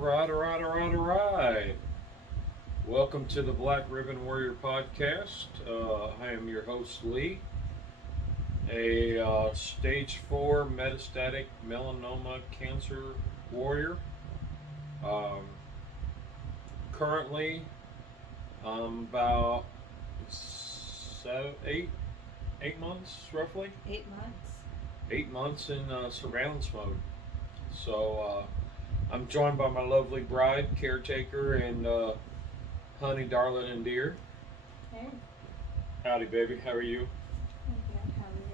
All right. Welcome to the Black Ribbon Warrior Podcast. I am your host, Lee, a stage 4 metastatic melanoma cancer warrior. Currently, I'm about 8 months, roughly. 8 months. 8 months in surveillance mode. So, I'm joined by my lovely bride, caretaker, and honey, darling, and dear. Hey. Howdy, baby. How are you? I'm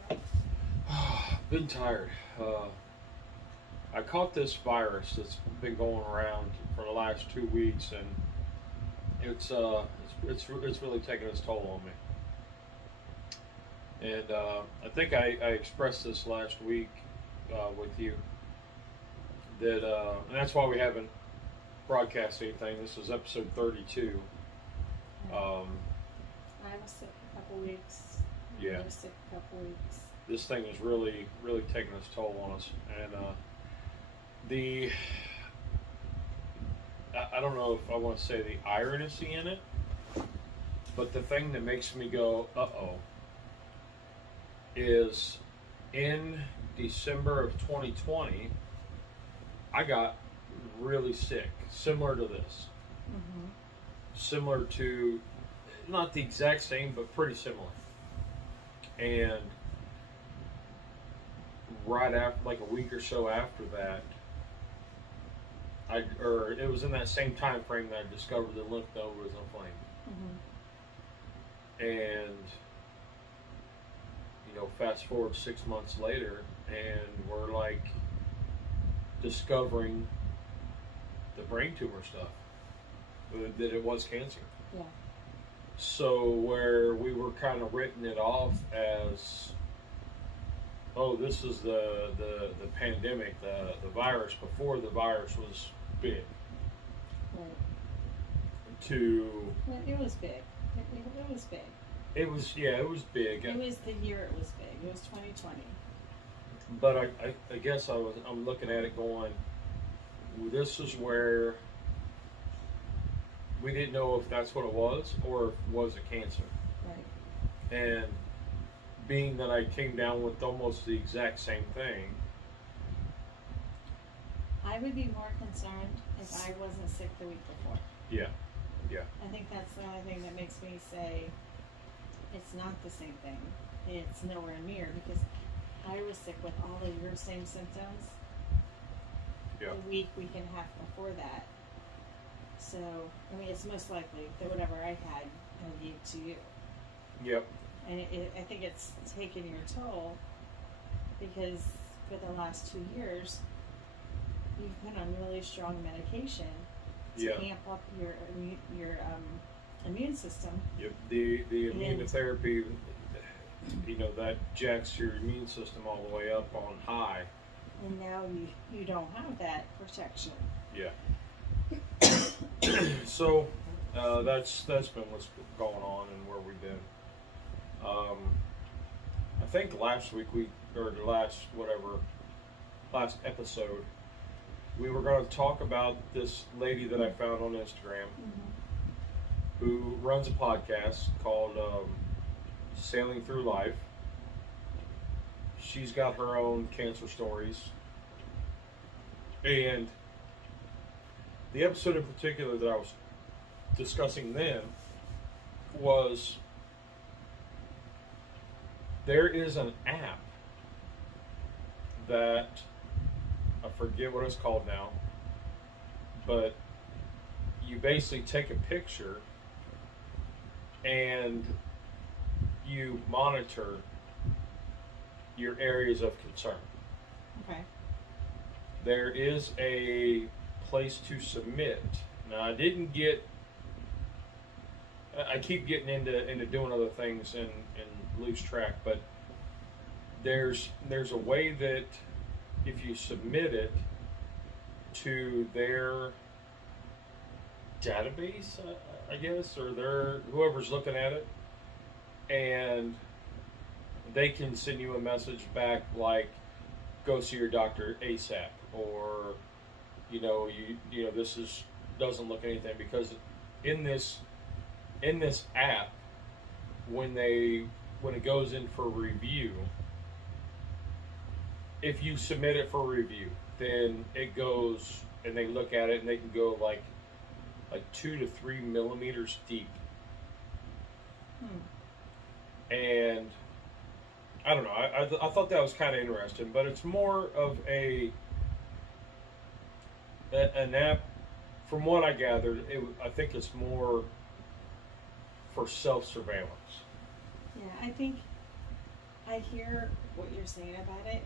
good. How are you? Been tired. I caught this virus that's been going around for the last 2 weeks, and it's really taking its toll on me. And I think I expressed this last week with you. That and that's why we haven't broadcast anything. This is episode 32. I was sick a couple weeks. Yeah. I was sick a couple weeks. This thing is really taking its toll on us, and I don't know if I want to say the irony in it, but the thing that makes me go uh-oh is in December of 2020. I got really sick, similar to this. Mm-hmm. Similar to, not the exact same, but pretty similar. And right after, like a week or so after that, it was in that same time frame that I discovered the lymph node was inflamed. Mm-hmm. And, fast forward 6 months later, and we're like, discovering the brain tumor stuff, that it was cancer. Yeah. So where we were kind of written it off as, oh, this is the pandemic, the virus before the virus was big. Right. Well, it was big. It was big. It was big. It was the year it was big. It was 2020. But I guess I'm looking at it going, this is where we didn't know if that's what it was or if it was a cancer. Right. And being that I came down with almost the exact same thing. I would be more concerned if I wasn't sick the week before. Yeah. I think that's the only thing that makes me say it's not the same thing. It's nowhere near, because I was sick with all of your same symptoms the week and a half before that. So, I mean, it's most likely that whatever I had, I gave to you. Yep. And I think it's taken your toll, because for the last 2 years, you've been on really strong medication to amp up your immune system. Yep. The immunotherapy, that jacks your immune system all the way up on high. And now you don't have that protection. Yeah. So that's been what's going on and where we've been. I think last episode, we were going to talk about this lady that I found on Instagram, mm-hmm. who runs a podcast called Sailing Through Life. She's got her own cancer stories. And the episode in particular that I was discussing then was, there is an app that, I forget what it's called now, but you basically take a picture and you monitor your areas of concern. Okay. There is a place to submit. Now, I keep getting into doing other things and lose track, but there's a way that if you submit it to their database, I guess, or whoever's looking at it, and they can send you a message back like, go see your doctor ASAP, or this doesn't look anything, because in this app, when it goes in for review, if you submit it for review, then it goes and they look at it and they can go like 2 to 3 millimeters deep. And I don't know. I thought that was kind of interesting, but it's more of an app. From what I gathered, I think it's more for self-surveillance. Yeah, I think I hear what you're saying about it,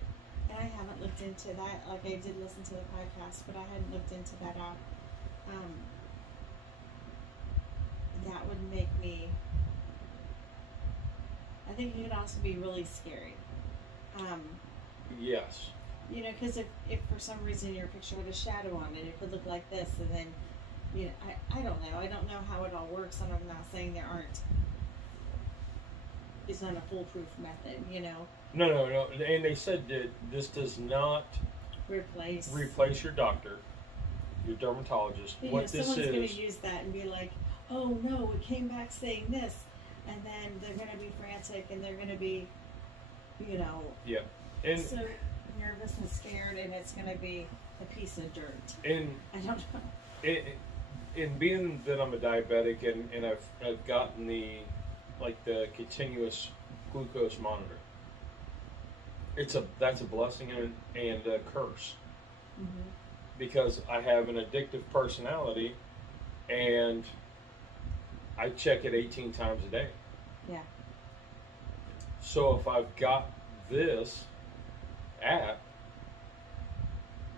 and I haven't looked into that. Like, I did listen to the podcast, but I hadn't looked into that app. That would make me. I think it could also be really scary. Yes. Because if for some reason your picture had a shadow on it, it could look like this, and then, I don't know. I don't know how it all works, and I'm not saying it's not a foolproof method, No. And they said that this does not replace your doctor, your dermatologist. What this someone's is, going to use that and be like, oh no, it came back saying this, and then they're going to be frantic, and they're going to be, yeah, and so nervous and scared, and it's going to be a piece of dirt. And I don't know. And being that I'm a diabetic, and I've gotten the continuous glucose monitor. That's a blessing and a curse. Mm-hmm. Because I have an addictive personality, and I check it 18 times a day. Yeah. So if I've got this app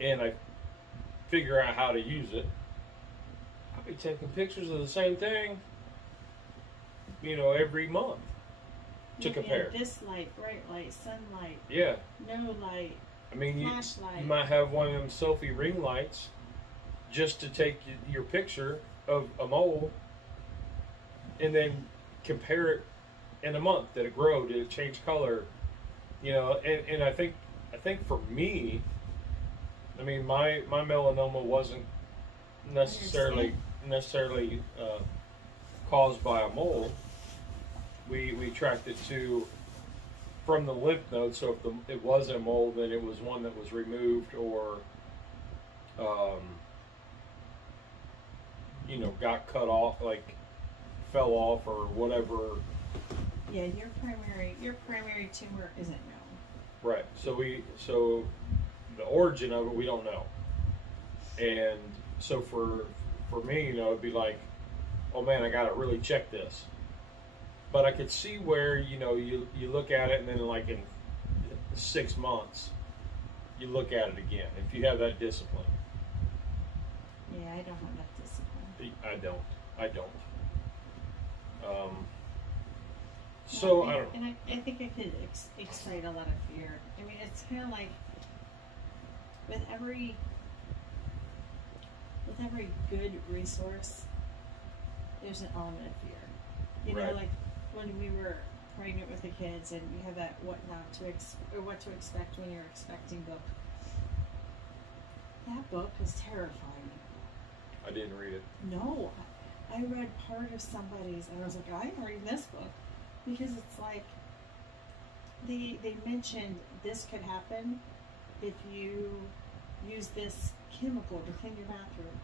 and I figure out how to use it, I'll be taking pictures of the same thing, every month to compare. This light, bright light, sunlight. Yeah. No light. I mean, flashlight. You might have one of them selfie ring lights just to take your picture of a mole and then compare it in a month. Did it grow? Did it change color? And I think for me, I mean, my melanoma wasn't necessarily caused by a mole. We tracked it from the lymph node. So if it was a mole, then it was one that was removed or got cut off, like fell off or whatever. Yeah, your primary tumor isn't known. Right. So the origin of it we don't know. And so for me, it'd be like, oh man, I gotta really check this. But I could see where, you look at it and then like in 6 months, you look at it again, if you have that discipline. Yeah, I don't have that discipline. I don't. So, I don't know. And I think it could excite a lot of fear. I mean, it's kind of like with every good resource, there's an element of fear. Right. Like when we were pregnant with the kids, and you have that what to expect when you're expecting book. That book is terrifying. I didn't read it. No, I read part of somebody's, and I was like, I'm reading this book, because it's like they mentioned this could happen if you use this chemical to clean your bathroom,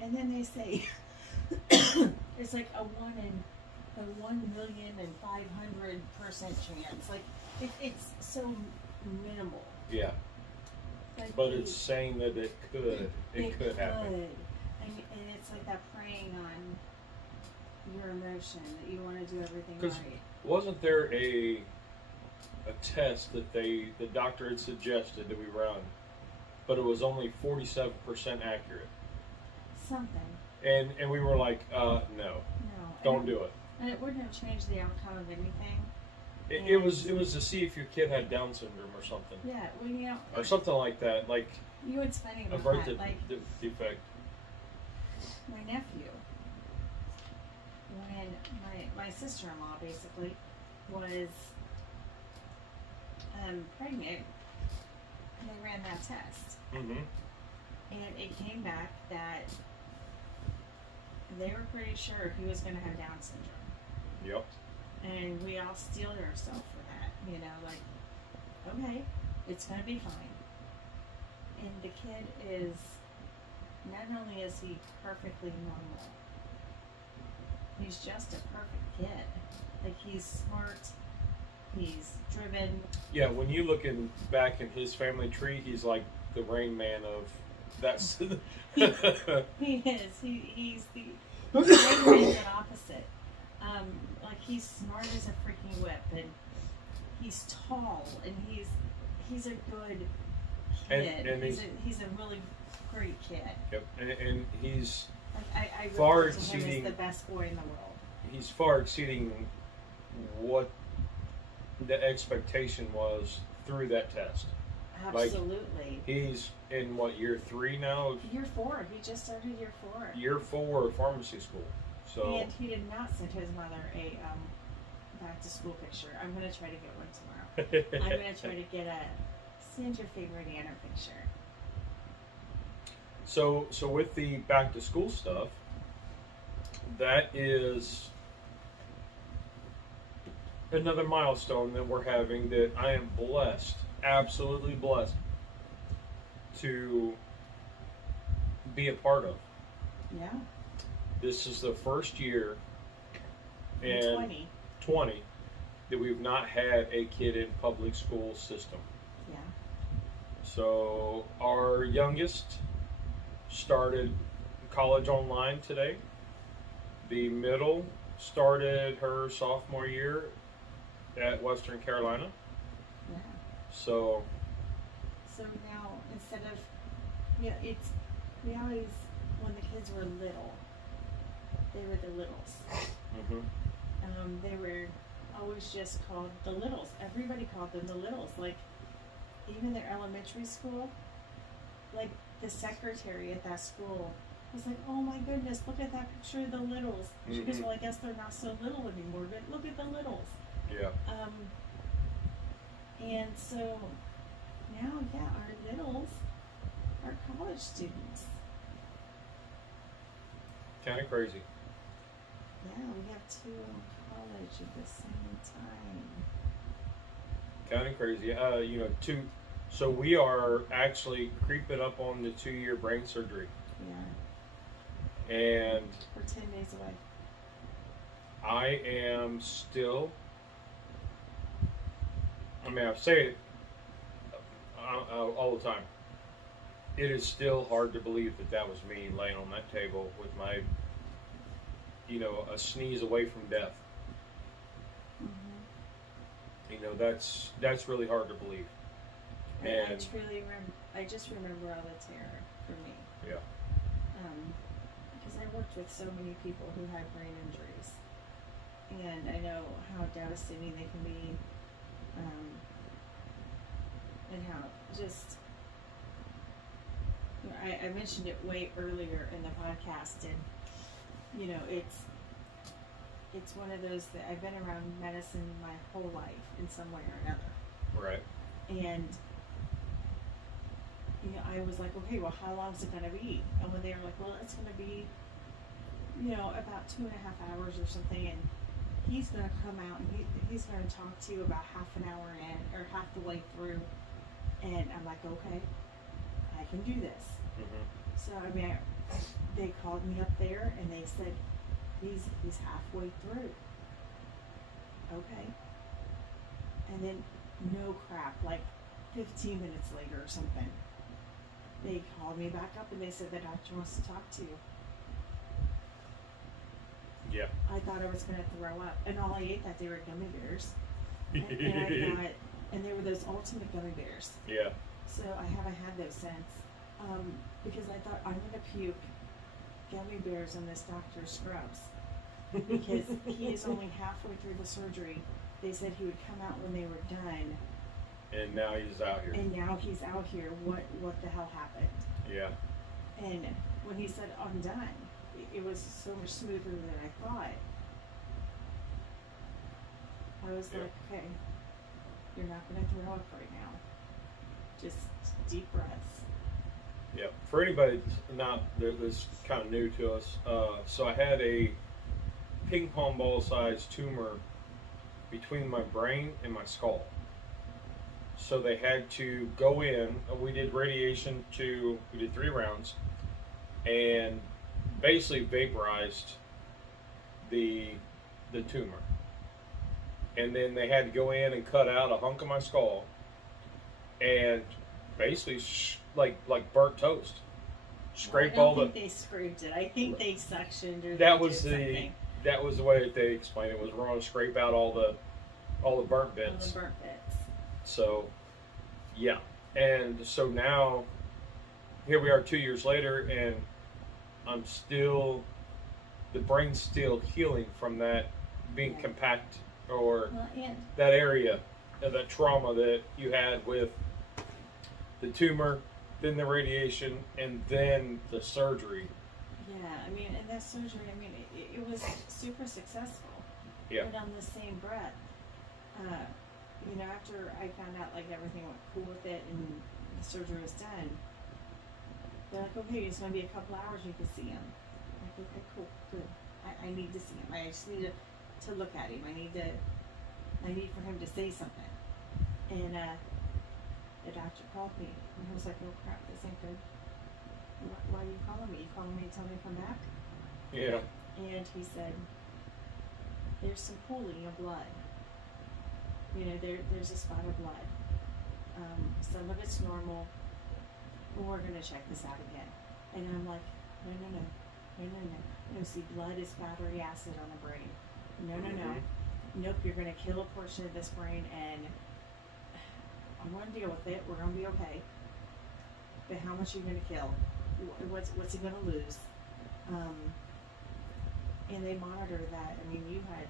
and then they say it's like a 1,500,000% chance. Like it's so minimal. Yeah. Like but it's saying that it could happen. And it's like that preying on your emotion, that you want to do everything right. Wasn't there a test that the doctor had suggested that we run, but it was only 47% accurate? Something. And we were like, no, don't do it. And it wouldn't have changed the outcome of anything. It was to see if your kid had Down syndrome or something. Yeah, well, or something like that, like you what's funny about a birth that, like defect. My nephew, when my sister-in-law basically was pregnant, and they ran that test, Mm-hmm. And it came back that they were pretty sure he was going to have Down syndrome. Yep. And we all steeled ourselves for that. You know, like, okay, it's going to be fine. And the kid is, not only is he perfectly normal, he's just a perfect kid. Like, he's smart, he's driven. Yeah, when you look back in his family tree, he's like the Rain Man of that. He is. He's the Rain Man opposite. Like, he's smart as a freaking whip, and he's tall, and he's a good kid. And he's a really great kid. Yep, and he's I far refer to him exceeding as the best boy in the world. He's far exceeding what the expectation was through that test. Absolutely. Like, he's in what, year 3 now? Year 4. He just started year 4. Year 4 of pharmacy school. So. And he did not send his mother a back to school picture. I'm gonna try to get one tomorrow. I'm gonna try to get send your favorite Anna picture. So with the back to school stuff, that is another milestone that we're having that I am blessed, absolutely blessed, to be a part of. Yeah. This is the first year in 20 that we've not had a kid in public school system. Yeah. So our youngest started college online today. The middle started her sophomore year at Western Carolina. Yeah. So now, instead of, we always, when the kids were little, they were the littles. Mm-hmm. They were always just called the littles. Everybody called them the littles. Like, even their elementary school, like, the secretary at that school was like, oh my goodness, look at that picture of the littles. She goes, well, I guess they're not so little anymore, but look at the littles. Yeah. And so now, our littles are college students. Kind of crazy. Yeah, we have 2 in college at the same time. Kind of crazy. So we are actually creeping up on the 2-year brain surgery. Yeah. And we're 10 days away. I am still, I say it all the time. It is still hard to believe that was me laying on that table with my, a sneeze away from death. Mm-hmm. That's really hard to believe. And I just remember all the terror for me. Yeah. Because I worked with so many people who had brain injuries, and I know how devastating they can be, and how just. I mentioned it way earlier in the podcast, and it's one of those that I've been around medicine my whole life in some way or another. Right. And I was like, okay, well, how long is it going to be? And when they were like, well, it's going to be, about 2.5 hours or something, and he's going to come out and he's going to talk to you about half an hour in or half the way through, and I'm like, okay, I can do this. Mm-hmm. So they called me up there and they said, he's halfway through. Okay. And then, no crap, like 15 minutes later or something, they called me back up and they said the doctor wants to talk to you. Yeah. I thought I was going to throw up, and all I ate that day were gummy bears. And they were those ultimate gummy bears. Yeah. So I haven't had those since, because I thought, I'm going to puke gummy bears on this doctor's scrubs, because he is only halfway through the surgery. They said he would come out when they were done. And now he's out here. And now he's out here. What the hell happened? Yeah. And when he said, I'm done, it was so much smoother than I thought. I was like, okay, you're not going to throw up right now. Just deep breaths. Yeah. For anybody that's kind of new to us, so I had a ping pong ball sized tumor between my brain and my skull. So they had to go in. We did radiation we did 3 rounds, and basically vaporized the tumor. And then they had to go in and cut out a hunk of my skull, and basically like burnt toast. Scrape all the. I don't think they scraped it. I think they suctioned or That was the way that they explained it. Was we're going to scrape out all the burnt bits. All the burnt bits. So, yeah, and so now here we are 2 years later, and the brain's still healing from that being compact, or that area of that trauma that you had with the tumor, then the radiation, and then the surgery. Yeah, I mean, and that surgery, I mean, it was super successful. Yeah. But on the same breath, you know, after I found out like everything went cool with it and the surgery was done, they're like, okay, it's going to be a couple hours, you can see him. I'm like, okay, cool, good. I need to see him. I just need to look at him. I need for him to say something. And the doctor called me, and I was like, oh crap, this ain't good. Why are you calling me? You calling me to tell me to come back? Yeah. And he said, there's some pooling of blood. You know, there's a spot of blood. Some of it's normal. We're going to check this out again. And I'm like, no. See, blood is battery acid on the brain. No. Nope, you're going to kill a portion of this brain, and I'm going to deal with it. We're going to be okay. But how much are you going to kill? What's he going to lose? And they monitor that. I mean, you had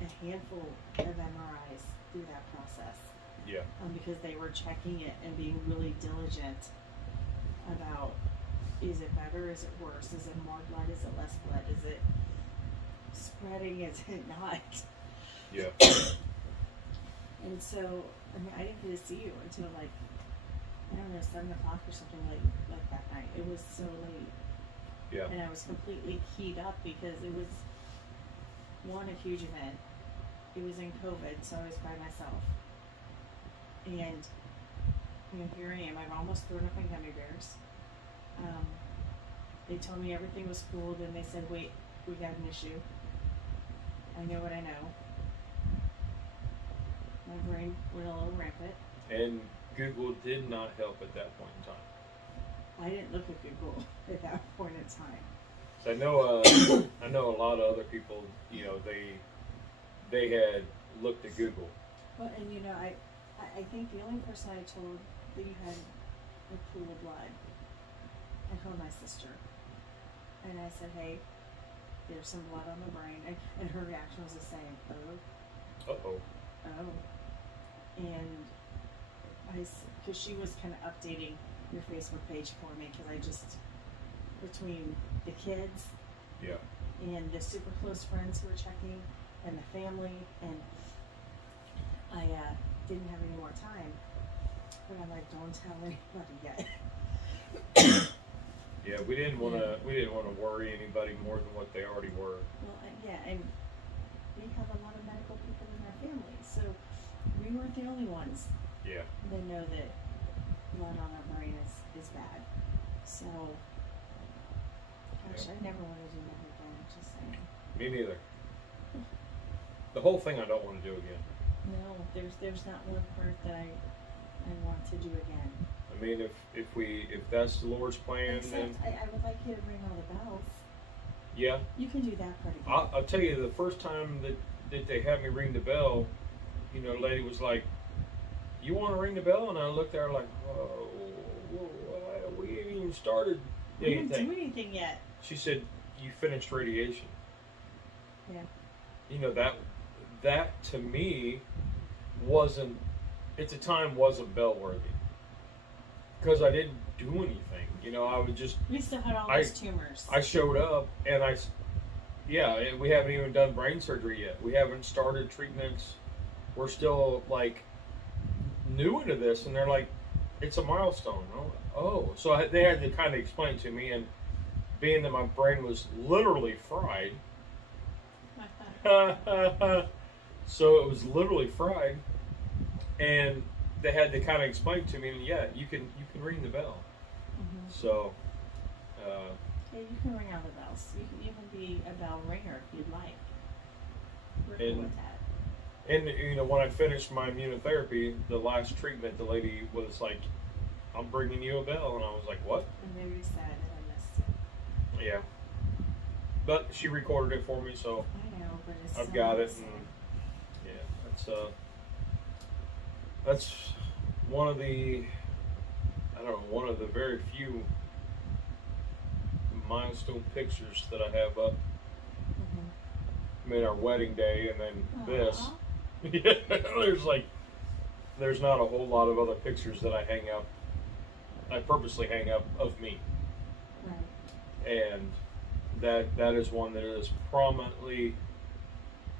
a handful of MRIs through that process. Yeah. Because they were checking it and being really diligent about, is it better? Is it worse? Is it more blood? Is it less blood? Is it spreading? Is it not? Yeah. And so, I mean, I didn't get to see you until like, I don't know, 7 o'clock or something like that night. It was so late. Yeah. And I was completely keyed up because it was, one, a huge event. It was in COVID, so I was by myself. And, you know, here I am. I've almost thrown up my gummy bears. They told me everything was cool, then they said, wait, we got an issue. I know what I know. My brain went a little rampant. And Google did not help at that point in time. I didn't look at Google at that point in time. So I know a lot of other people, you know, they had looked at Google. Well, and you know, I think the only person I told that you had a pool of blood, I told my sister. And I said, hey, there's some blood on the brain. And her reaction was the same. Oh. Uh-oh. Oh. And because she was kind of updating your Facebook page for me, because I just, between the kids, yeah, and the super close friends who were checking, and the family, and I didn't have any more time. But I'm like, don't tell anybody yet. Yeah, we didn't want to worry anybody more than what they already were. Well, yeah, and we have a lot of medical people in our family, so we weren't the only ones. Yeah. That know that blood on our brain is bad. So, gosh, I never want to do that again. Just saying. Me neither. The whole thing I don't want to do again. No, there's not one part that I want to do again. I mean, if that's the Lord's plan, Except then I would like you to ring all the bells. Yeah. You can do that part again. I'll tell you, the first time that they had me ring the bell, you know, the lady was like, "You want to ring the bell?" And I looked at her like, "Oh, we ain't even started anything. We didn't do anything yet." She said, "You finished radiation." Yeah. You know, that to me wasn't, at the time, wasn't bell worthy. Because I didn't do anything. You know, I would just... We still had all those tumors. I showed up, and we haven't even done brain surgery yet. We haven't started treatments. We're still, like, new into this, and they're like, it's a milestone. Oh, so they had to kind of explain to me, and being that my brain was literally fried, so it was literally fried, and they had to kind of explain to me, and yeah, you can ring the bell. So, yeah, you can ring all the bells. You can even be a bell ringer if you'd like. We're cool with that. And you know, when I finished my immunotherapy, the last treatment, the lady was like, "I'm bringing you a bell," and I was like, "What?" I'm very sad that I missed it. Yeah, but she recorded it for me, so I know, but it's I've got it, and yeah, that's one of the, I don't know, one of the very few milestone pictures that I have up. I mean, our wedding day, and then this. Yeah, there's not a whole lot of other pictures that I hang up. I purposely hang up of me. Right. And that is one that is prominently,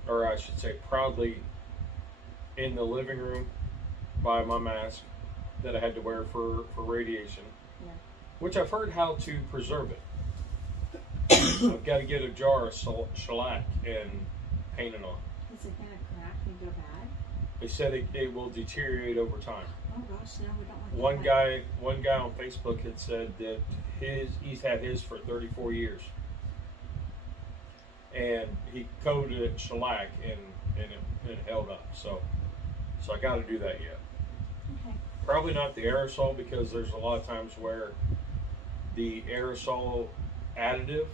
or I should say proudly, in the living room by my mask that I had to wear for radiation. Yeah. Which I've heard how to preserve it. I've got to get a jar of shellac and paint it on. Is it going to crack and go bad? They said it will deteriorate over time. Oh gosh, no, we don't want that. One guy on Facebook had said that he's had his for 34 years, and he coated it shellac and it held up. So I got to do that yet. Okay. Probably not the aerosol, because there's a lot of times where the aerosol additive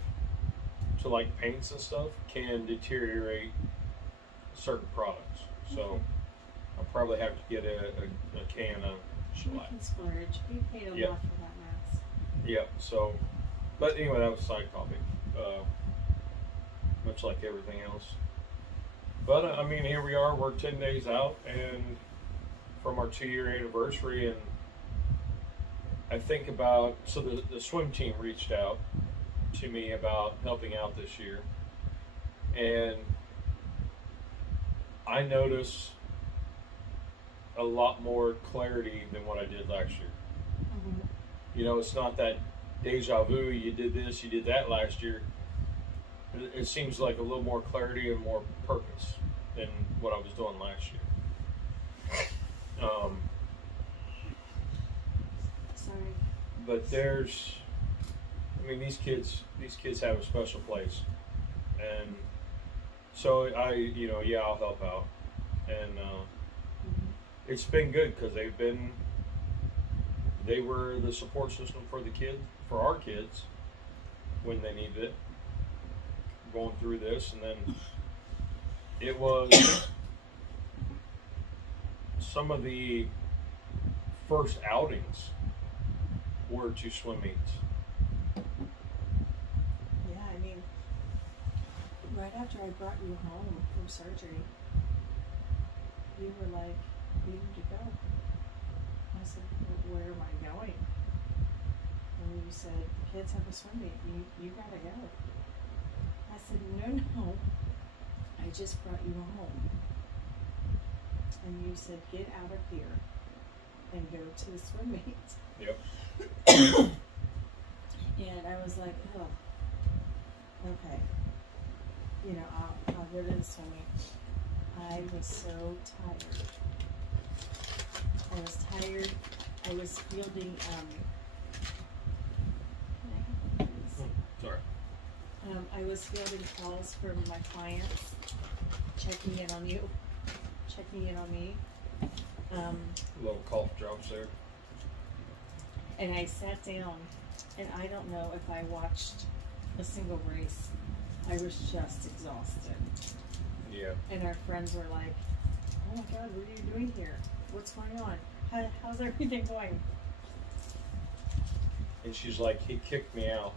to like paints and stuff can deteriorate certain products. So I'll probably have to get a can of shellac. We can splurge. We paid a lot for that mask. Yep. So, but anyway, that was a side topic. Much like everything else. But I mean, here we are. We're 10 days out, and from our 2-year anniversary, and I think about, so the swim team reached out to me about helping out this year, and I notice a lot more clarity than what I did last year. You know, it's not that deja vu, you did this, you did that last year. It seems like a little more clarity and more purpose than what I was doing last year. Sorry. But there's, I mean, these kids have a special place, and so I'll help out, and it's been good because they were the support system for our kids when they needed it, going through this, and then it was some of the first outings were to swim meets. Yeah, I mean, right after I brought you home from surgery, you were like, "We need to go." I said, "Where am I going?" And you said, "The kids have a swim meet. You gotta go." I said, No. I just brought you home." And you said, "Get out of here and go to the swim meet." Yep. And I was like, "Oh, okay. You know, I'll go to the swim meet." I was so tired. I was fielding, Sorry. I was fielding calls from my clients, checking in on you, checking in on me. Little cough drops there. And I sat down, and I don't know if I watched a single race. I was just exhausted. Yeah. And our friends were like, "Oh my God, what are you doing here? What's going on? How's everything going?" And she's like, "He kicked me out."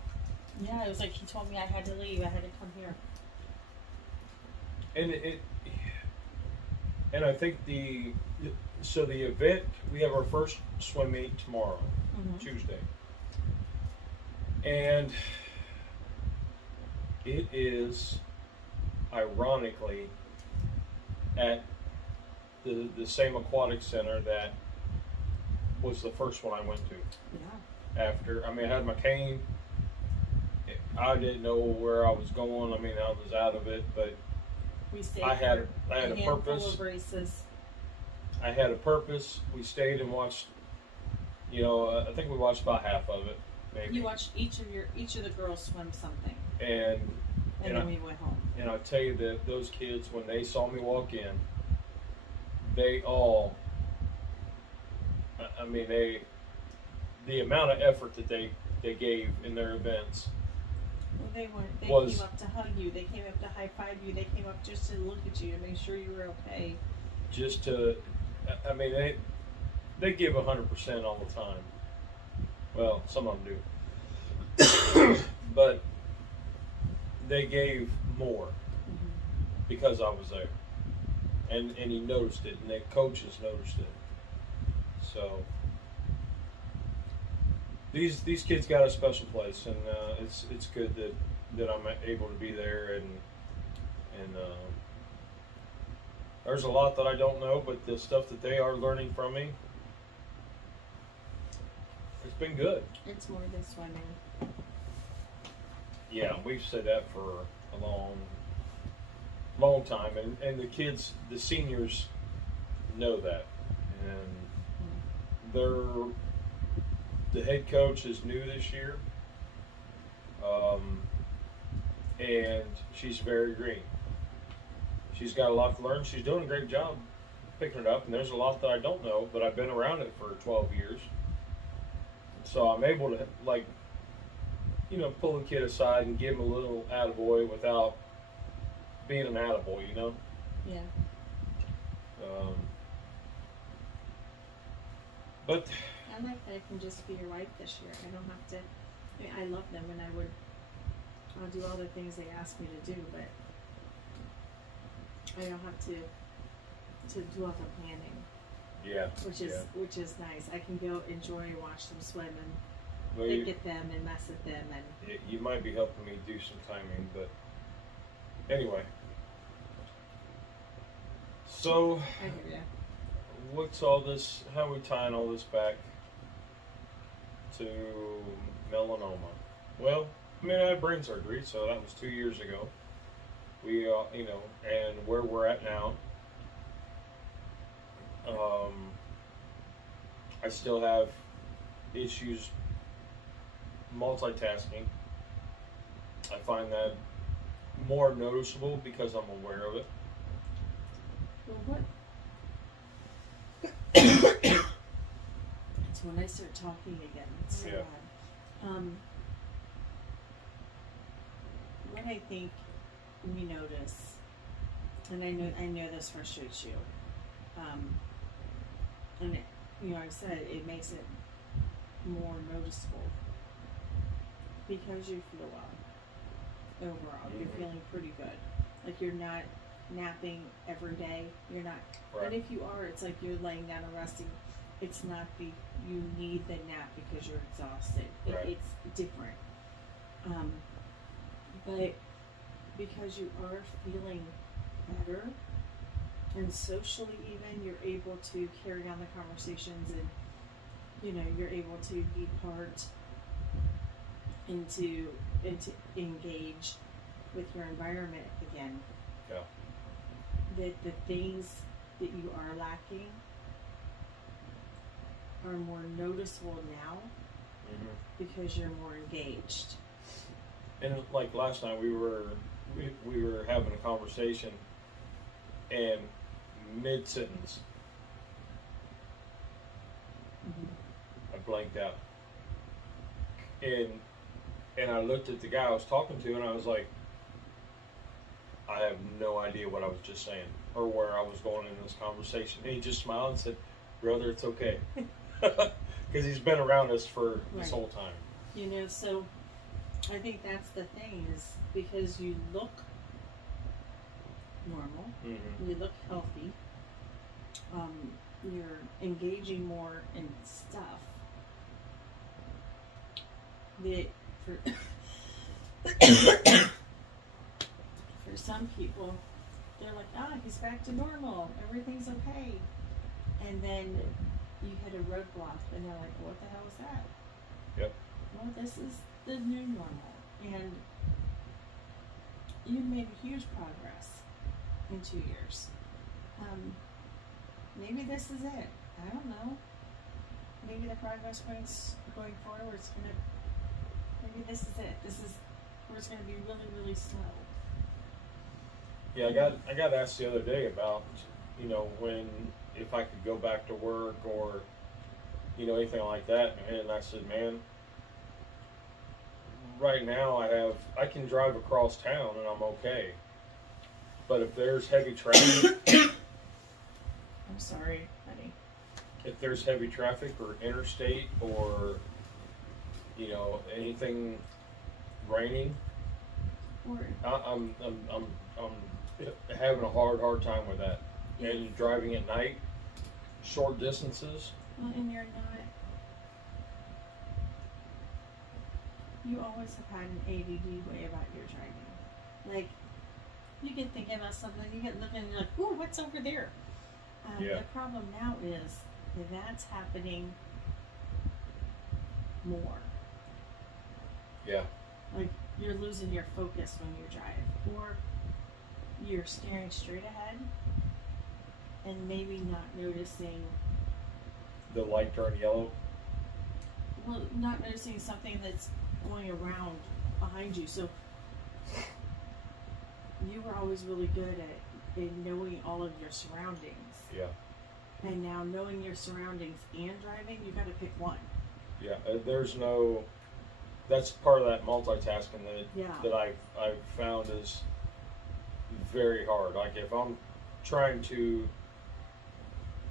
Yeah, it was like he told me I had to leave. I had to come here. And I think the event, we have our first swim meet tomorrow, Tuesday, and it is ironically at the same aquatic center that was the first one I went to. Yeah. After, I mean, I had my cane. I didn't know where I was going. I mean, I was out of it, but We stayed I had for a purpose. Of races. I had a purpose. We stayed and watched. You know, I think we watched about half of it. Maybe. You watched each of the girls swim something, and then we went home. And I'll tell you that those kids, when they saw me walk in, they all. I mean, the amount of effort that they gave in their events. Well, they came up to hug you. They came up to high five you. They came up just to look at you to make sure you were okay. Just to, I mean, they give 100% all the time. Well, some of them do, but they gave more because I was there, and he noticed it, and the coaches noticed it. So these kids got a special place, and it's good that I'm able to be there, and there's a lot that I don't know, but the stuff that they are learning from me, it's been good. It's more than swimming. Yeah, we've said that for a long time, and the kids, the seniors, know that, and the head coach is new this year, and she's very green. She's got a lot to learn. She's doing a great job picking it up, and there's a lot that I don't know, but I've been around it for 12 years. So I'm able to, like, you know, pull the kid aside and give him a little attaboy without being an attaboy, you know? Yeah. But I like that I can just be your wife this year. I don't have to, I mean, I love them, and I'll do all the things they ask me to do, but I don't have to do all the planning. yeah, Which is nice. I can go enjoy and watch them swim and well, think at them and mess at them, and you might be helping me do some timing, but anyway. So I hear ya. what's all this? How are we tying all this back to melanoma? Well, I mean, I had brain surgery, so that was 2 years ago. We, you know, and where we're at now. I still have issues multitasking. I find that more noticeable because I'm aware of it. Well, what? It's when I start talking again. It's so odd. What I think we notice, and I know this frustrates you, and it, you know, I've said it makes it more noticeable because you feel well overall. You're feeling pretty good. Like, you're not napping every day. You're not. Right. And if you are, it's like you're laying down and resting. It's not you need the nap because you're exhausted. Right. It's different. But because you are feeling better, and socially even, you're able to carry on the conversations, and, you know, you're able to be part and to engage with your environment again. Yeah. That the things that you are lacking are more noticeable now because you're more engaged. And like last night, we were having a conversation, and mid-sentence, I blanked out, and I looked at the guy I was talking to, and I was like, I have no idea what I was just saying or where I was going in this conversation. And he just smiled and said, "Brother, it's okay," because he's been around us for this whole time. You know, so I think that's the thing, is because you look normal, you look healthy, you're engaging more in stuff that for some people, they're like, he's back to normal, everything's okay. And then you hit a roadblock and they're like, what the hell is that? Yep. Well, this is the new normal. And you made huge progress in 2 years. Maybe this is it. I don't know. Maybe the progress going forward is gonna. Maybe this is it. This is where it's gonna be really, really slow. Yeah, I got asked the other day about, if I could go back to work or, anything like that, and I said, man, right now I can drive across town and I'm okay. But if there's heavy traffic, I'm sorry, honey. If there's heavy traffic or interstate or, anything raining, I'm having a hard time with that. And driving at night, short distances. Well, and you're not. You always have had an ADD way about your driving. Like, you can think about something, you get looking, and you're like, ooh, what's over there? The problem now is that's happening more. Yeah. Like, you're losing your focus when you drive, or you're staring straight ahead and maybe not noticing the light turned yellow. Well, not noticing something that's going around behind you. So you were always really good at knowing all of your surroundings. Yeah. And now knowing your surroundings and driving, you got to pick one. Yeah, that's part of that multitasking that I've found is very hard. Like, if I'm trying to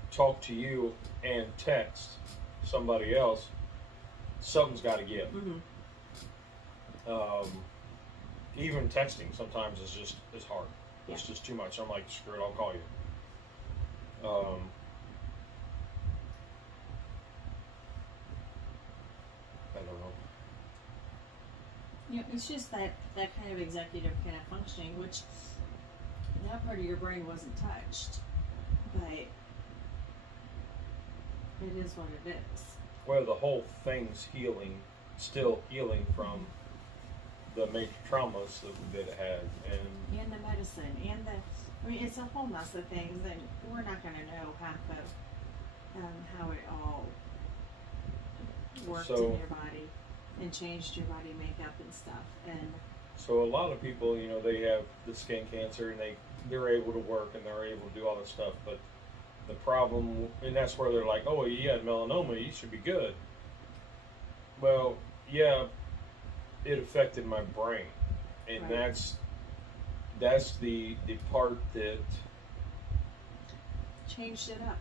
talk to you and text somebody else, something's got to give. Mm-hmm. Even texting sometimes is hard. Yeah. It's just too much. I'm like, screw it, I'll call you. I don't know. It's just that kind of executive kind of functioning, which that part of your brain wasn't touched, but it is what it is. Well, the whole thing's still healing from the major traumas that it had, and the medicine, and it's a whole mess of things, and we're not going to know half of how it all worked in your body and changed your body makeup and stuff. And so a lot of people, they have the skin cancer and they're able to work and they're able to do all this stuff, but the problem, and that's where they're like, oh, you had melanoma, you should be good. Well, yeah, it affected my brain, and right. that's the part that changed it up.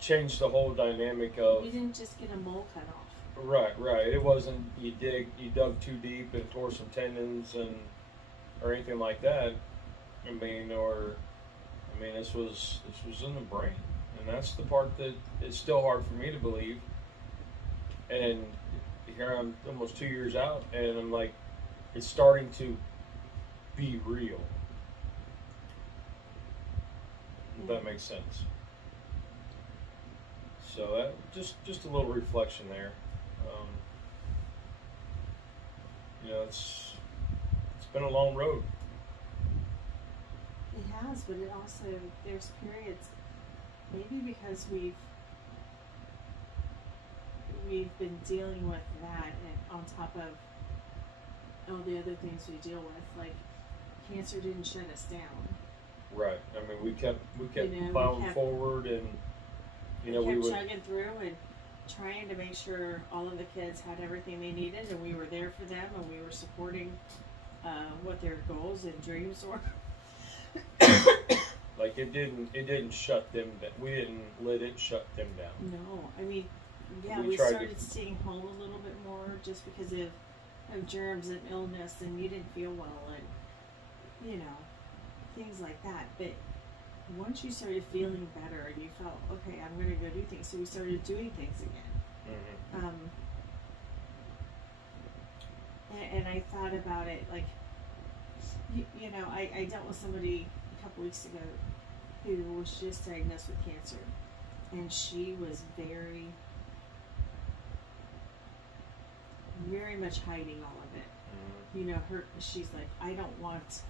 Changed the whole dynamic of. You didn't just get a mole cut off. Right. It wasn't you dug too deep and tore some tendons or anything like that. This was in the brain, and that's the part that is still hard for me to believe. And here I'm almost 2 years out, and I'm like, it's starting to be real. If that makes sense. So that just a little reflection there. It's been a long road. It has, but it also, there's periods, maybe because we've been dealing with that, and on top of all the other things we deal with, like cancer didn't shut us down. Right. We kept plowing forward, and we kept chugging through and trying to make sure all of the kids had everything they needed, and we were there for them, and we were supporting what their goals and dreams were. Like, it didn't shut them down. We didn't let it shut them down. No, we started staying home a little bit more just because of germs and illness, and you didn't feel well, and things like that. But once you started feeling better and you felt, okay, I'm going to go do things, so we started doing things again. Mm-hmm. And I thought about it, like, I dealt with somebody a couple weeks ago who was just diagnosed with cancer, and she was very, very much hiding all of it. You know, she's like, I don't want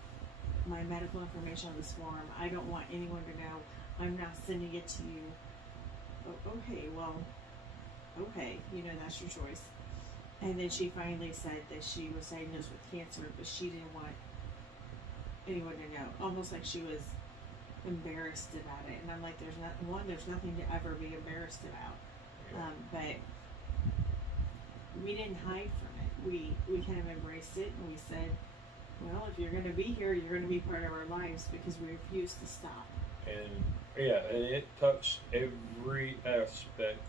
my medical information on this form. I don't want anyone to know. I'm not sending it to you. Oh, okay, well, okay, you know, that's your choice. And then she finally said that she was diagnosed with cancer, but she didn't want anyone to know. Almost like she was embarrassed about it. And I'm like, there's nothing to ever be embarrassed about. But we didn't hide from it. We kind of embraced it, and we said, well, if you're going to be here, you're going to be part of our lives, because we refuse to stop. And it touched every aspect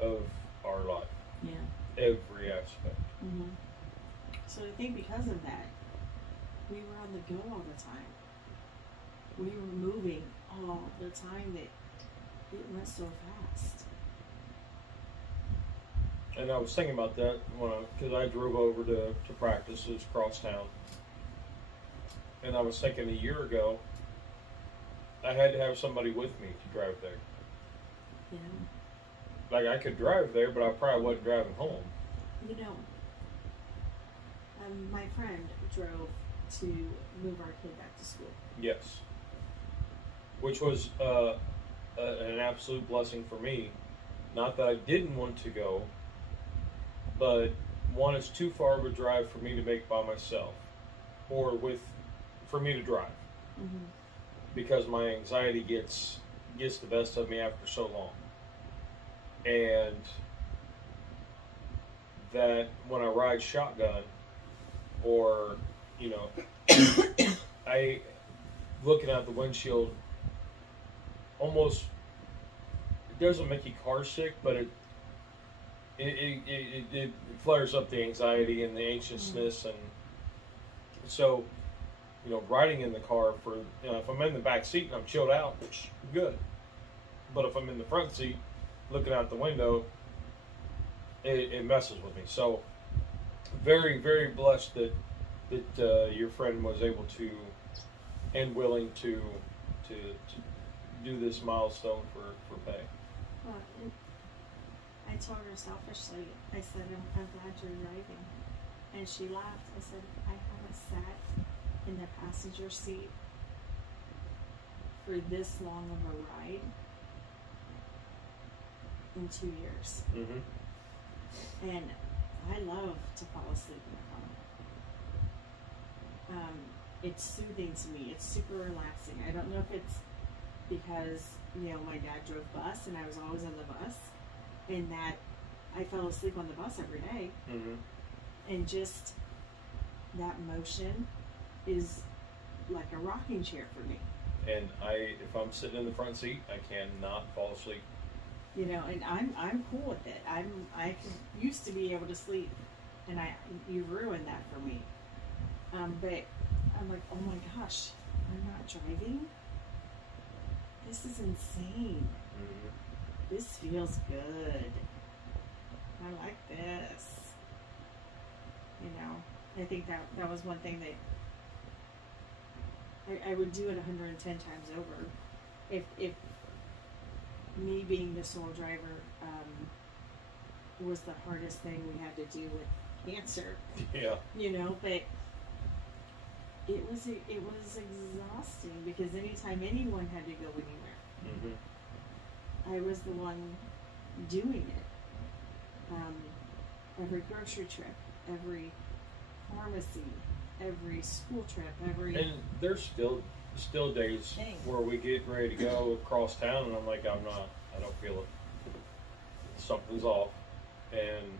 of our life. Yeah. Every aspect. Mm-hmm. So I think because of that, we were on the go all the time. We were moving all the time. That it went so fast. And I was thinking about that because I drove over to practice. It was across town. And I was thinking a year ago, I had to have somebody with me to drive there. Yeah. Like, I could drive there, but I probably wasn't driving home. You know, my friend drove to move our kid back to school. Yes. Which was an absolute blessing for me. Not that I didn't want to go, but one, is too far of a drive for me to make by myself, or for me to drive. Mm-hmm. Because my anxiety gets the best of me after so long. And that when I ride shotgun, or, you know, I looking out the windshield, almost, it doesn't make you car sick, but it flares up the anxiety and the anxiousness. And so, you know, riding in the car if I'm in the back seat and I'm chilled out, good. But if I'm in the front seat, looking out the window, it messes with me. So, very, very blessed that your friend was able to and willing to do this milestone for pay. Well, I told her selfishly, I said, I'm glad you're driving. And she laughed. I said, I haven't sat in the passenger seat for this long of a ride in 2 years. Mm-hmm. And I love to fall asleep in the car. It's soothing to me. It's super relaxing. I don't know if it's because, you know, my dad drove bus and I was always on the bus, and that I fell asleep on the bus every day. Mm-hmm. And just that motion is like a rocking chair for me. And if I'm sitting in the front seat, I cannot fall asleep. You know, and I'm cool with it. I used to be able to sleep, and you ruined that for me. But I'm like, oh my gosh, I'm not driving. This is insane. Mm-hmm. This feels good. I like this. You know, I think that was one thing that I would do it 110 times over. If me being the sole driver was the hardest thing we had to do with cancer. Yeah. You know, but it was exhausting, because anytime anyone had to go anywhere, mm-hmm. I was the one doing it. Every grocery trip, every pharmacy, every school trip, And there's still days where we get ready to go across town, and I'm like, I don't feel it. Something's off, and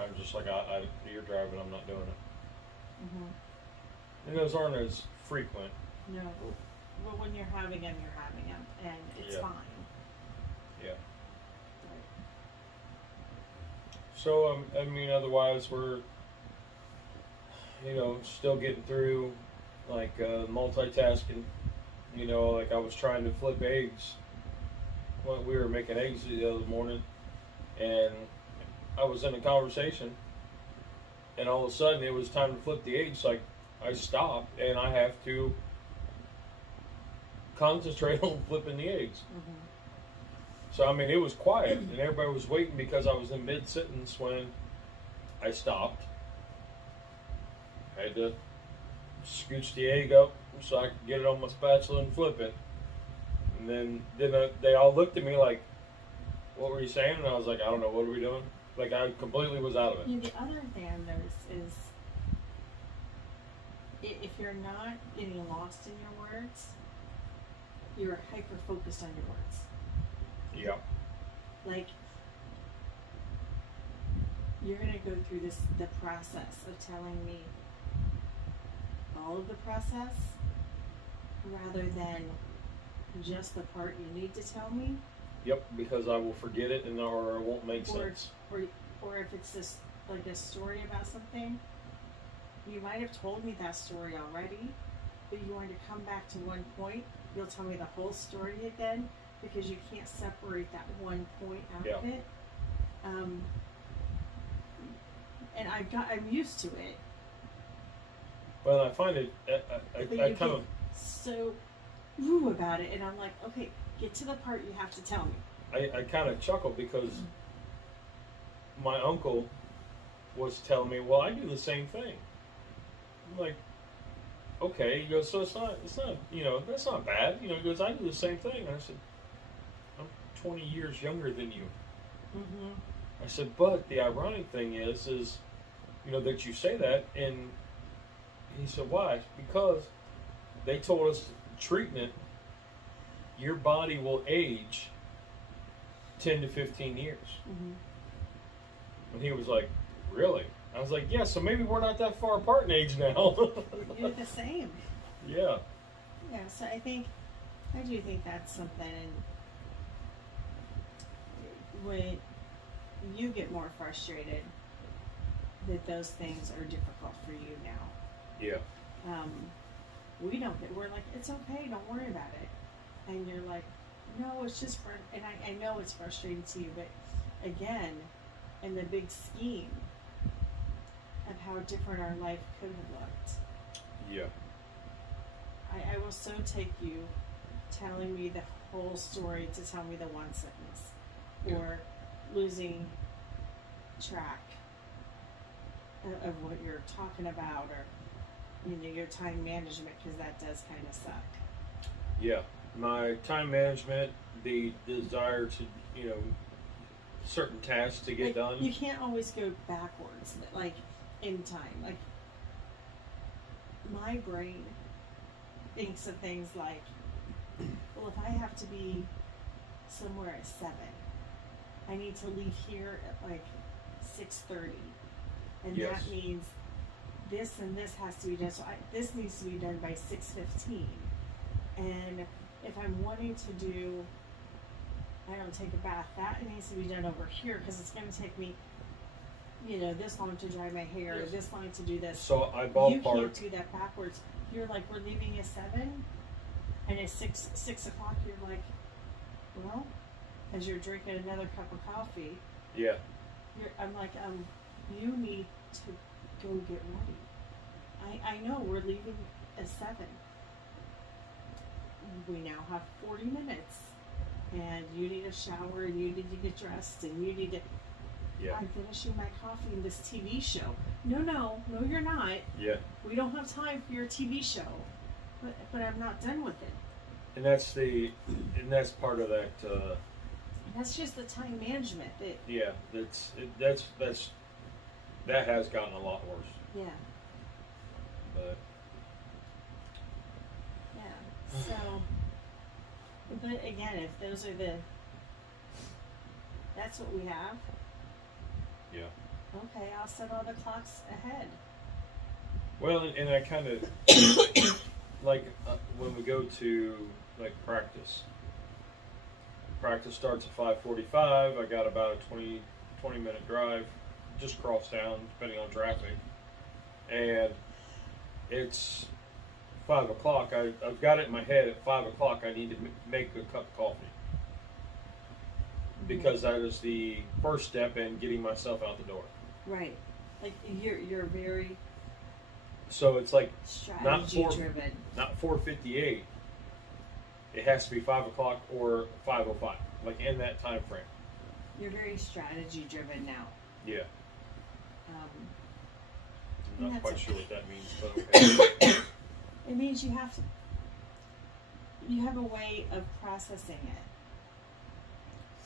I'm just like, you're driving, I'm not doing it. Mm-hmm. And those aren't as frequent. No, but when you're having them, and it's fine. Yeah. Right. So I mean, otherwise we're, you know, still getting through, like, multitasking. You know, like I was trying to flip eggs. Well, we were making eggs the other morning, and I was in a conversation, and all of a sudden it was time to flip the eggs. Like, I stopped, and I have to concentrate on flipping the eggs. Mm-hmm. So, I mean, it was quiet, and everybody was waiting because I was in mid-sentence when I stopped. I had to scooch the egg up so I could get it on my spatula and flip it. And then they all looked at me like, what were you saying? And I was like, I don't know, what are we doing? Like, I completely was out of it. You know, the other thing I noticed is if you're not getting lost in your words, you're hyper-focused on your words. Yeah. Like, you're going to go through the process of telling me all of the process rather than just the part you need to tell me. Yep, because I will forget it or it won't make sense. Or if it's just like a story about something, you might have told me that story already, but you want to come back to one point, you'll tell me the whole story again because you can't separate that one point out of it. And I'm used to it. Well, I find it, I kind of so woo about it, and I'm like, okay, get to the part you have to tell me. I kind of chuckle because my uncle was telling me, well, I do the same thing. I'm like, okay. He goes, so it's not, you know, that's not bad. You know, he goes, I do the same thing. And I said, I'm 20 years younger than you. Mm-hmm. I said, but the ironic thing is, you know, that you say that. And he said, why? Because they told us treatment, your body will age 10 to 15 years. Mm-hmm. And he was like, really? I was like, yeah, so maybe we're not that far apart in age now. You're the same. Yeah. Yeah, so I do think that's something, and when you get more frustrated that those things are difficult for you now. Yeah. We're like, it's okay, don't worry about it. And you're like, no, it's just and I know it's frustrating to you, but again, in the big scheme of how different our life could have looked. Yeah. I will so take you telling me the whole story to tell me the one sentence, or losing track of what you're talking about, or you know, your time management, because that does kind of suck. Yeah, my time management, the desire to, you know, certain tasks to get done. You can't always go backwards, like in time. Like my brain thinks of things like, well, if I have to be somewhere at 7, I need to leave here at like 6:30, and yes. that means this and this has to be done. So this needs to be done by 6:15, and if I'm wanting to do, I don't take a bath, that needs to be done over here because it's going to take me, you know, this long to dry my hair, yes. this long to do this. So I ballpark. You can't do that backwards. You're like, we're leaving at 7, and at 6 o'clock you're like, well, as you're drinking another cup of coffee. Yeah. I'm like, you need to go get ready. I know we're leaving at 7. We now have 40 minutes, and you need a shower, and you need to get dressed, and you need to. Yeah. I'm finishing my coffee in this TV show. No, you're not. Yeah. We don't have time for your TV show, but I'm not done with it. And that's part of that. That's just the time management. Yeah, that has gotten a lot worse. Yeah. But. Yeah. So, but again, if those are that's what we have. Yeah. Okay, I'll set all the clocks ahead. Well, and I kind of like when we go to like practice. Practice starts at 5:45. I got about a 20 minute drive, just cross town, depending on traffic, and it's 5 o'clock. I've got it in my head at 5 o'clock. I need to make a cup of coffee. Because that is the first step in getting myself out the door. Right. Like you're very. So it's like strategy driven. Not 4:58. it has to be 5 o'clock or 5:05, like in that time frame. You're very strategy driven now. Yeah. I'm And not that's quite sure okay. what that means, but okay. It means you have a way of processing it,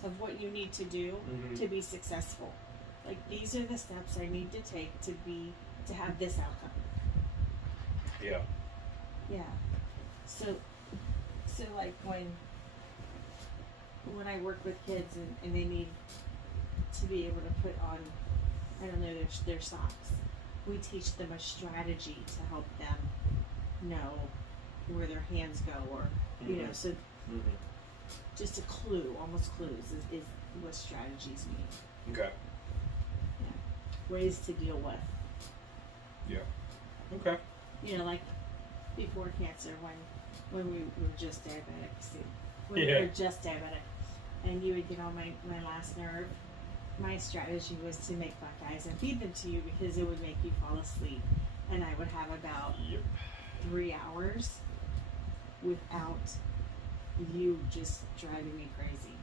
of what you need to do to be successful. Like, these are the steps I need to take to have this outcome. Yeah. Yeah. So like when I work with kids and they need to be able to put on, I don't know, their socks, we teach them a strategy to help them know where their hands go, or you know, so just a clue, almost clues is what strategies mean. Okay. Yeah. Ways to deal with. Yeah. Okay. You know, like before cancer, when we were just diabetic, when we Yeah. were just diabetic, and you would get on my last nerve, my strategy was to make black eyes and feed them to you because it would make you fall asleep, and I would have about 3 hours without you just driving me crazy.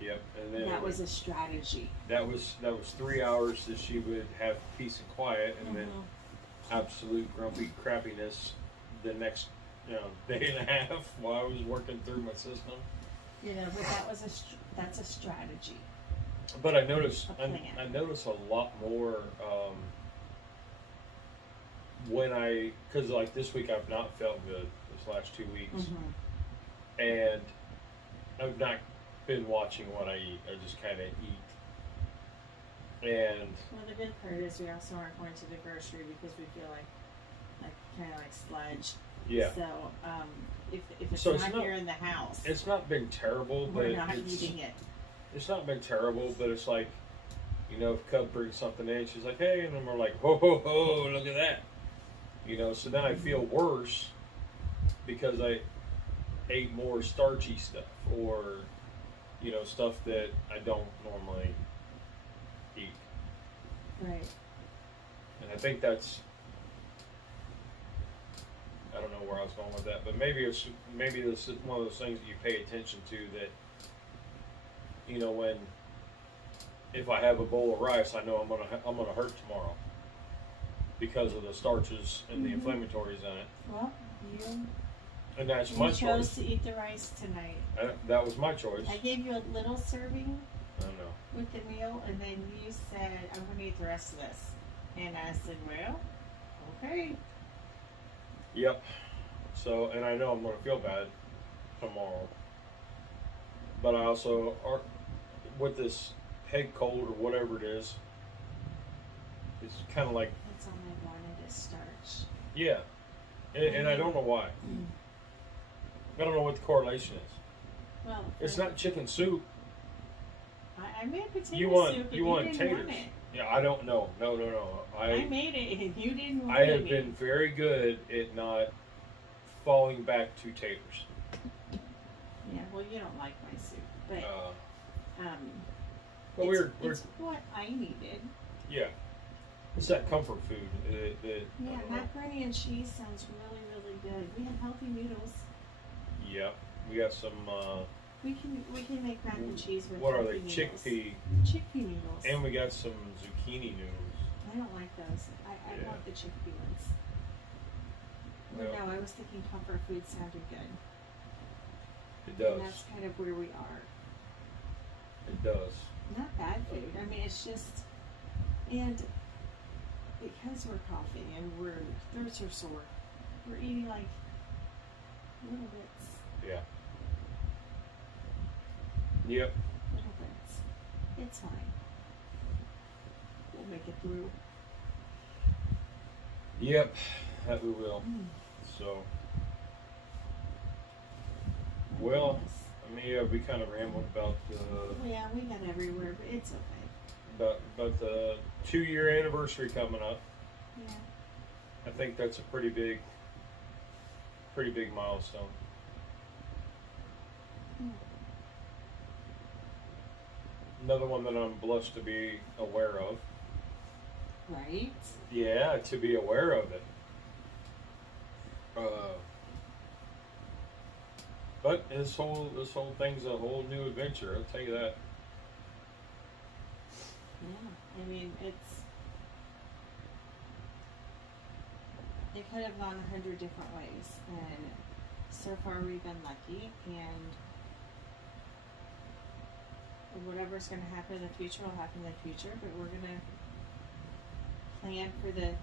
Yep. And then That was a strategy. That was 3 hours that she would have peace and quiet, and then absolute grumpy crappiness the next day and a half while I was working through my system. You know, but that's a strategy. But I noticed A plan. I notice a lot more because like this week I've not felt good this last 2 weeks, and I've not been watching what I eat. I just kind of eat. And Well, the good part is we also aren't going to the grocery because we feel like kind of like sludge. yeah, So if it's So not, it's not- here in the house, it's not been terrible, but we're not eating it. it's not been terrible, but it's like, if Cub brings something in, she's like, hey, and then we're like, ho, ho, ho, look at that. So then I feel worse because I ate more starchy stuff or, stuff that I don't normally eat. Right. And I think that's, I don't know where I was going with that, but maybe this is one of those things that you pay attention to that, if I have a bowl of rice, I know I'm gonna hurt tomorrow because of the starches and the inflammatories in it. Well, And that's you my chose choice. to eat the rice tonight. That was my choice. I gave you a little serving I don't know. with the meal, and then you said, I'm going to eat the rest of this. And I said, well, okay. Yep. So, and I know I'm gonna feel bad tomorrow, but I also with this head cold or whatever it is, it's kind of like, That's all I wanted is starch. yeah, and I don't know why. I don't know what the correlation is. Well, It's not chicken soup. I made potato You want soup, and you want didn't taters. want it. Yeah, I don't know. No. I made it, and you didn't want I it. have been very good at not falling back to taters. Yeah, well, you don't like my soup, but But it's what I needed. yeah, it's that comfort food. Yeah, macaroni and cheese sounds really, really good. We have healthy noodles. Yeah, we got some. We can make mac and cheese with What are they? healthy noodles. Chickpea noodles. And we got some zucchini noodles. I don't like those. I Yeah. want the chickpea ones. Yeah. No, I was thinking comfort food sounded good. It does. And that's kind of where we are. It does. Not bad food. I mean, it's just, and because we're coughing and our throats are sore, we're eating like little bits. Yeah. Yep. Little bits. It's fine. We'll make it through. Yep. That we will. So. Well, Yes. I mean, we kind of rambled about Yeah, we got everywhere, but it's okay. about the 2-year anniversary coming up. Yeah. I think that's a pretty big milestone. Another one that I'm blessed to be aware of. Right? Yeah, to be aware of it. But this whole thing's a whole new adventure. I'll tell you that. Yeah, I mean, it could have gone 100 different ways, and so far we've been lucky, and whatever's going to happen in the future will happen in the future, but we're going to plan for the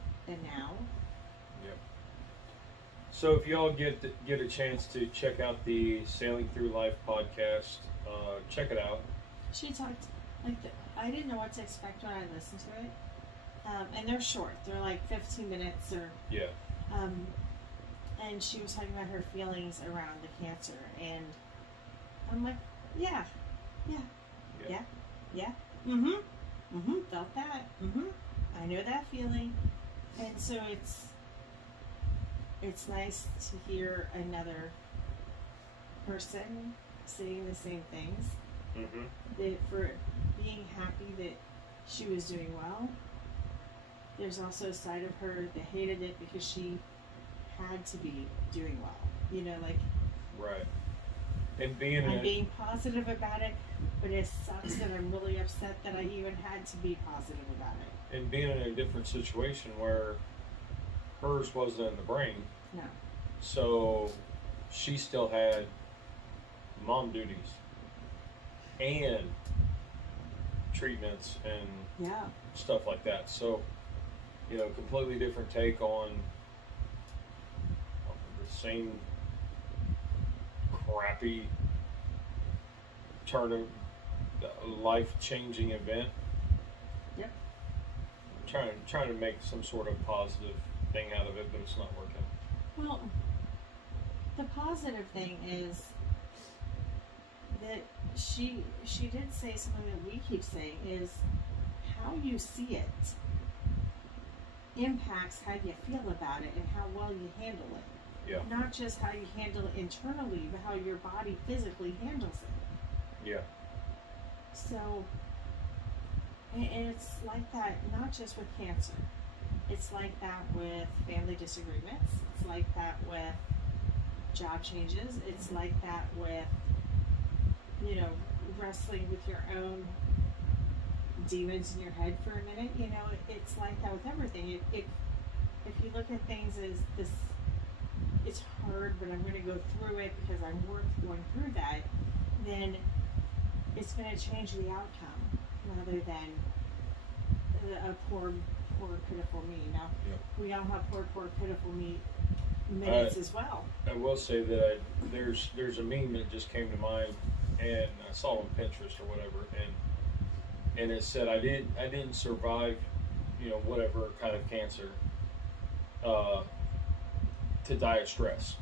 now. Yep. So if y'all get a chance to check out the Sailing Through Life podcast, check it out. She talked, I didn't know what to expect when I listened to it. And they're short. They're like 15 minutes or... Yeah. And she was talking about her feelings around the cancer. And I'm like, yeah. Felt that. I know that feeling. And so it's nice to hear another person saying the same things. That for being happy that she was doing well. There's also a side of her that hated it because she had to be doing well. You know, like... Right. And I'm being positive about it, but it sucks that I'm really upset that I even had to be positive about it. And being in a different situation where hers wasn't in the brain. No. So she still had mom duties and treatments and stuff like that. So, you know, completely different take on the same crappy turn of life-changing event. Yep. Trying to make some sort of positive thing out of it, but it's not working. Well, the positive thing is that she did say something that we keep saying is how you see it impacts how you feel about it and how well you handle it. Yeah. Not just how you handle it internally, but how your body physically handles it. Yeah. So, and it's like that not just with cancer. It's like that with family disagreements. It's like that with job changes. It's like that with, you know, wrestling with your own demons in your head for a minute. You know, it's like that with everything. If you look at things as this, it's hard, but I'm going to go through it because I'm worth going through that, then it's going to change the outcome rather than a poor, pitiful me. Now, we all have poor, pitiful me minutes as well. I will say that there's a meme that just came to mind, and I saw it on Pinterest or whatever, and it said I didn't survive, you know, whatever kind of cancer, to die of stress.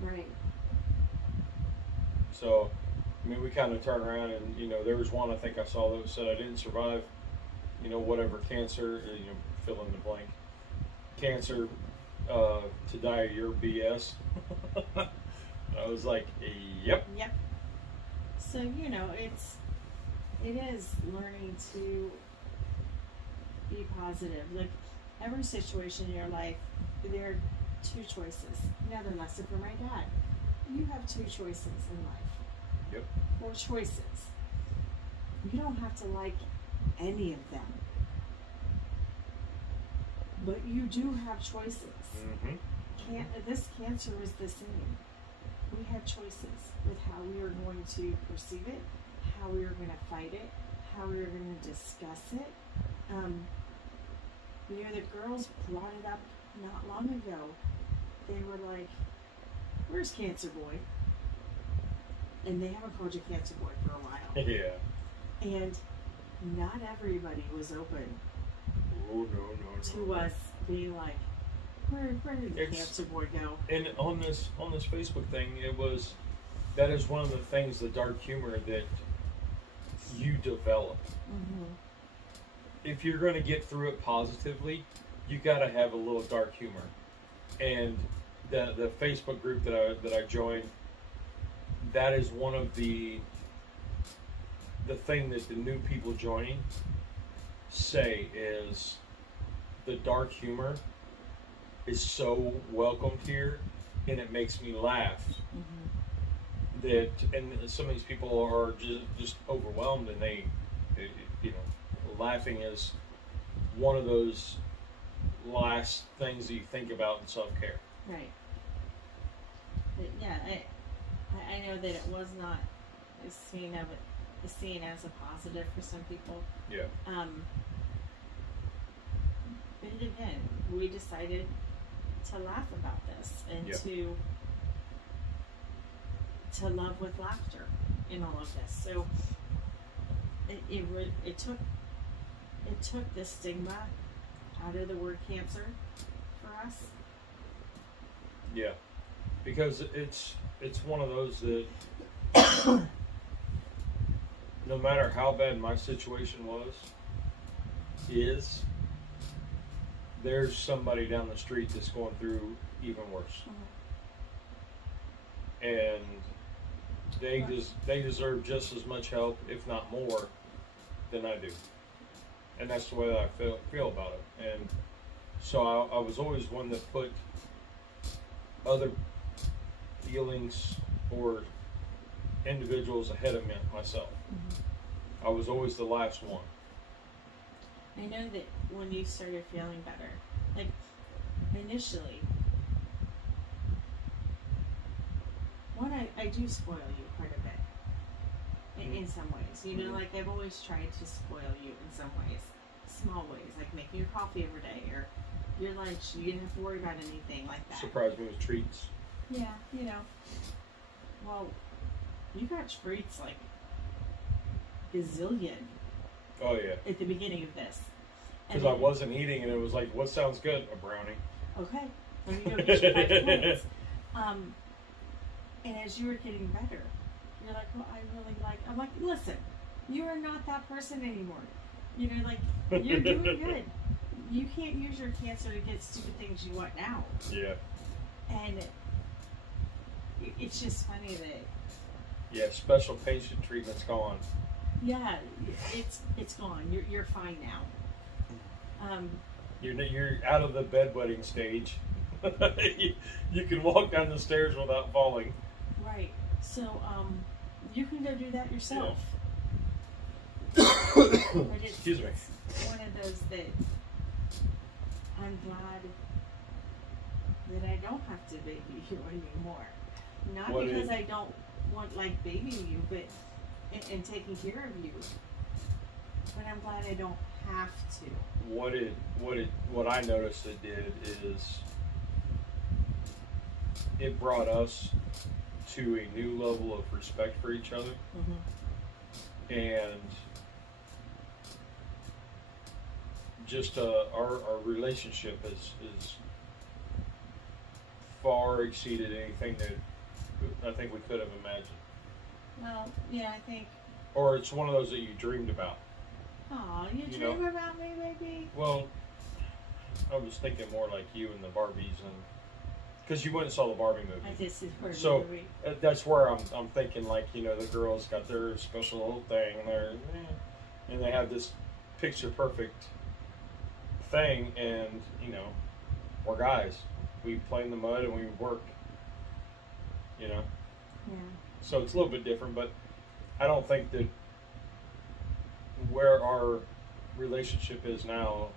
Right. So, I mean, we kind of turn around and, you know, there was one I think I saw that said I didn't survive, you know, whatever cancer, you know, fill in the blank, cancer, to die of your BS. I was like, yep. Yep. So, you know, it is learning to be positive. Like, every situation in your life, there are two choices. Another lesson for my dad. You have two choices in life. Yep. Or choices. You don't have to like any of them. But you do have choices. This cancer was the same. We had choices with how we were going to perceive it, how we were going to fight it, how we were going to discuss it. You know, the girls brought it up not long ago. They were like, "Where's Cancer Boy?" And they haven't called you Cancer Boy for a while. Yeah. And not everybody was open No. to us being like, where did the Cancer Boy go? And on this Facebook thing, that is one of the things, the dark humor that you develop. If you're going to get through it positively, you got to have a little dark humor. And the Facebook group that I joined, that is one of the thing that the new people joining say is the dark humor is so welcomed here, and it makes me laugh that, and some of these people are just overwhelmed, and they, you know, laughing is one of those last things that you think about in self-care. Right. But yeah, I know that it was not seen as a positive for some people. Yeah. But again, we decided to laugh about this and to love with laughter in all of this. So it took the stigma out of the word cancer for us. Yeah, because it's one of those that no matter how bad my situation is, there's somebody down the street that's going through even worse. And they deserve just as much help, if not more, than I do. And that's the way that I feel about it. And so I was always one that put other feelings or individuals ahead of myself. I was always the last one. I know that when you started feeling better, like initially, I do spoil you quite a bit in some ways. You know, like I've always tried to spoil you in some ways, small ways, like making your coffee every day or your lunch. You didn't have to worry about anything like that. Surprise me with treats. Yeah, you know. Well, you got treats like gazillion. Oh yeah. At the beginning of this. Because I wasn't eating, and it was like, what sounds good? A brownie. Okay. Let me go get you 5 points. And as you were getting better, you're like, well, I really like. I'm like, listen, you are not that person anymore. You know, like you're doing good. You can't use your cancer to get stupid things you want now. Yeah. And it's just funny that. Yeah, special patient treatment's gone. Yeah, it's gone. You're fine now. You're out of the bedwetting stage. you can walk down the stairs without falling. Right. So you can go do that yourself. Yeah. But Excuse me. It's one of those that I'm glad that I don't have to baby you anymore. Not because I don't want like babying you, but and taking care of you. But I'm glad I don't have to. What I noticed it did is it brought us to a new level of respect for each other. And just our relationship is far exceeded anything that I think we could have imagined. Well, yeah, I think. Or it's one of those that you dreamed about. Aw, you dream about me, baby? Well, I was thinking more like you and the Barbies, and because you went and saw the Barbie movie. I did see the Barbie movie. So that's where I'm thinking, like, you know, the girls got their special little thing, and they have this picture perfect thing, and you know, we're guys. We play in the mud and we work. You know. Yeah. So it's a little bit different, but I don't think that where our relationship is now,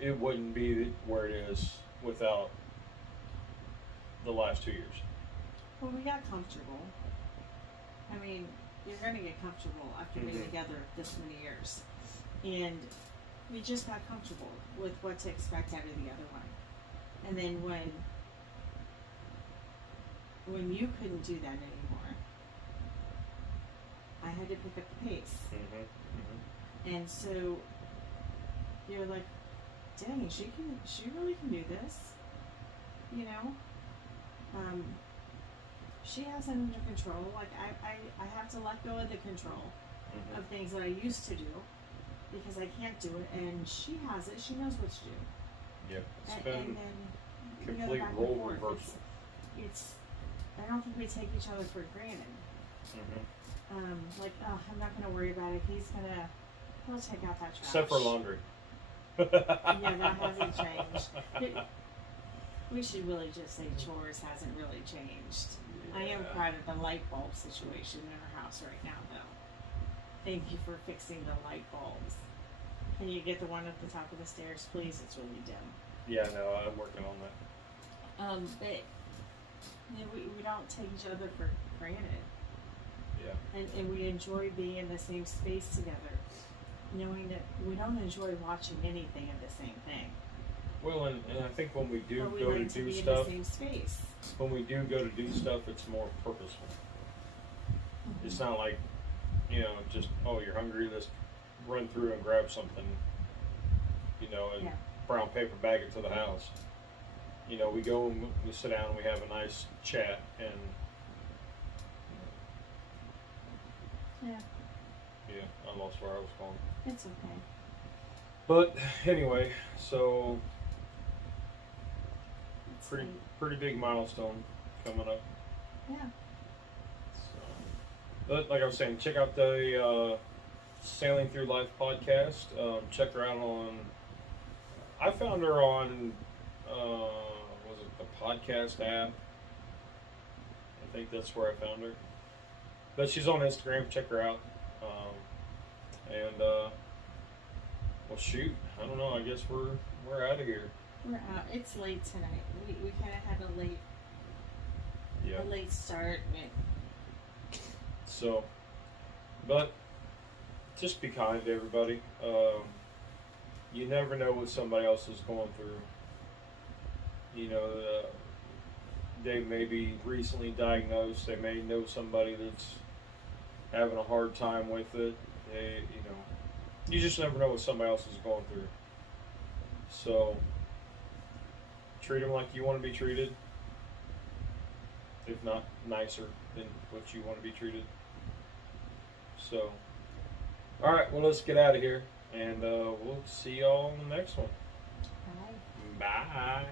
it wouldn't be where it is without the last 2 years. Well, we got comfortable. I mean, you're going to get comfortable after being together this many years. And we just got comfortable with what to expect out of the other one. And then when you couldn't do that anymore, I had to pick up the pace. And so you're like, dang, she really can do this, you know. She has it under control. Like I have to let go of the control of things that I used to do because I can't do it, and she has it. She knows what to do. Yep. And then complete role reversal. It's I don't think we take each other for granted. Like, oh, I'm not going to worry about it. He'll take out that trash. Except for laundry. Yeah, that hasn't changed. We should really just say chores hasn't really changed. I am proud of the light bulb situation in our house right now, though. Thank you for fixing the light bulbs. Can you get the one at the top of the stairs, please? It's really dim. Yeah, no, I'm working on that. But you know, we don't take each other for granted. Yeah. And we enjoy being in the same space together, knowing that we don't enjoy watching anything of the same thing. Well, and I think when we do But we go to like to do be stuff, in the same space. when we do go to do stuff, it's more purposeful. Mm-hmm. It's not like, you know, just, oh, you're hungry, let's run through and grab something, you know, and Yeah. brown paper bag it to the house. You know, we go and we sit down and we have a nice chat, and Yeah, yeah, I lost where I was going. it's okay. But anyway, so It's pretty like, pretty big milestone coming up. yeah. So, but like I was saying, check out the Sailing Through Life podcast. Check her out on. I found her on. Was it the podcast app? I think that's where I found her. But she's on Instagram. Check her out. Well, shoot. I don't know. I guess we're out of here. We're out. It's late tonight. We kind of had Yeah. a late start. So, but just be kind to everybody. You never know what somebody else is going through. You know, they may be recently diagnosed. They may know somebody that's having a hard time with it. You just never know what somebody else is going through. So, treat them like you want to be treated, if not nicer than what you want to be treated. So, all right, well, let's get out of here, and we'll see y'all on the next one. Bye. Bye.